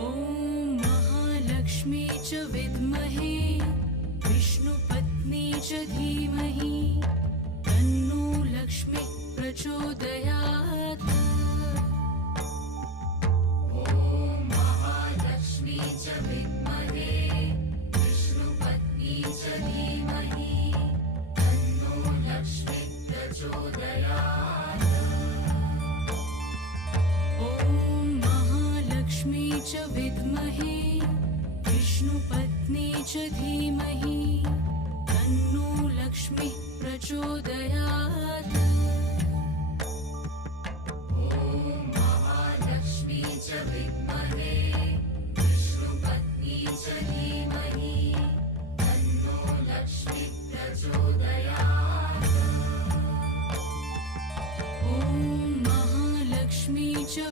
ॐ महालक्ष्मी च विद्महे विष्णुपत्नी च धीमहि तन्नो लक्ष्मी प्रचोदयात्। ॐ महालक्ष्मी च विद्महे विष्णुपत्नी च धीमहि तन्नो लक्ष्मी प्रचोदयात्। ॐ महालक्ष्मी च विद्महे विष्णुपत्नी च धीमहि तन्नो लक्ष्मी प्रचोदयात्।